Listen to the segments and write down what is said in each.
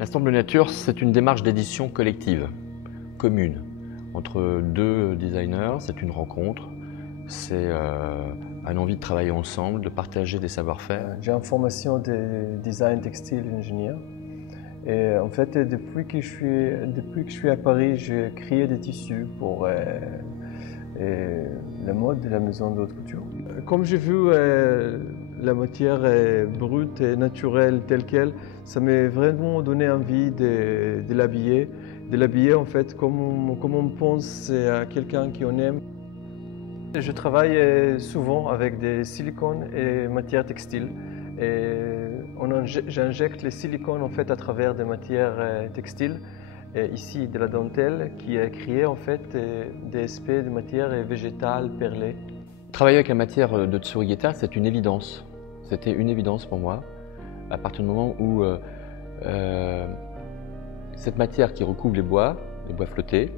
L'Ensemble Nature, c'est une démarche d'édition collective, commune, entre deux designers. C'est une rencontre, c'est une envie de travailler ensemble, de partager des savoir-faire. J'ai une formation de design textile ingénieur. Et en fait, depuis que je suis à Paris, j'ai créé des tissus pour la mode de la maison de haute couture. Comme j'ai vu la matière brute et naturelle telle qu'elle, ça m'a vraiment donné envie de l'habiller. De l'habiller en fait comme on pense à quelqu'un qu'on aime. Je travaille souvent avec des silicones et matières textiles. J'injecte les silicones en fait à travers des matières textiles. Et ici de la dentelle qui est créée en fait des espèces de matières végétales perlées. Travailler avec la matière de Tsurigeta, c'est une évidence. C'était une évidence pour moi, à partir du moment où cette matière qui recouvre les bois flottés,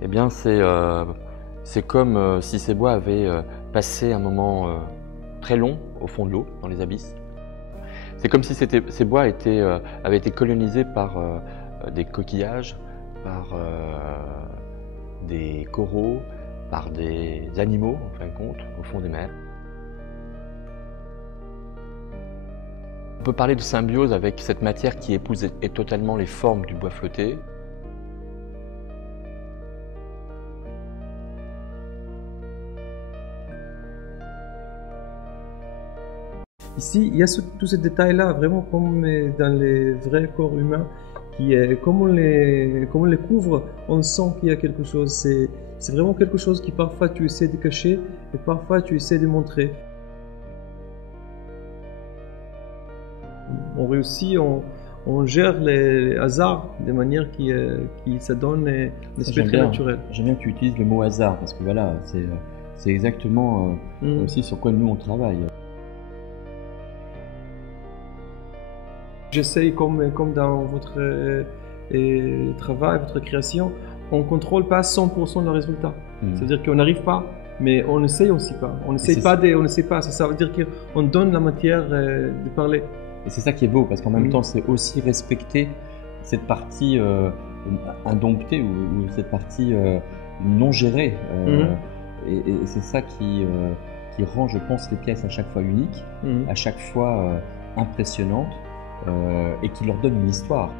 eh bien c'est comme si ces bois avaient passé un moment très long au fond de l'eau, dans les abysses. C'est comme si ces bois avaient été colonisés par des coquillages, par des coraux, par des animaux, en fin de compte, au fond des mers. On peut parler de symbiose avec cette matière qui épouse totalement les formes du bois flotté. Ici, il y a tous ces détails-là, vraiment comme dans les vrais corps humains, comme on les couvre, on sent qu'il y a quelque chose. C'est vraiment quelque chose qui parfois tu essaies de cacher et parfois tu essaies de montrer. On réussit, on gère les hasards de manière qui ça donne l'aspect très naturel. J'aime bien que tu utilises le mot hasard parce que voilà, c'est exactement aussi sur quoi nous on travaille. J'essaye, comme dans votre travail, votre création, on ne contrôle pas 100% le résultat. C'est-à-dire qu'on n'arrive pas, mais on essaye aussi pas. On n'essaie pas. Ça veut dire qu'on donne la matière de parler. Et c'est ça qui est beau, parce qu'en même temps, c'est aussi respecter cette partie indomptée ou cette partie non gérée. Et c'est ça qui rend, je pense, les pièces à chaque fois uniques, à chaque fois impressionnantes, et qui leur donne une histoire.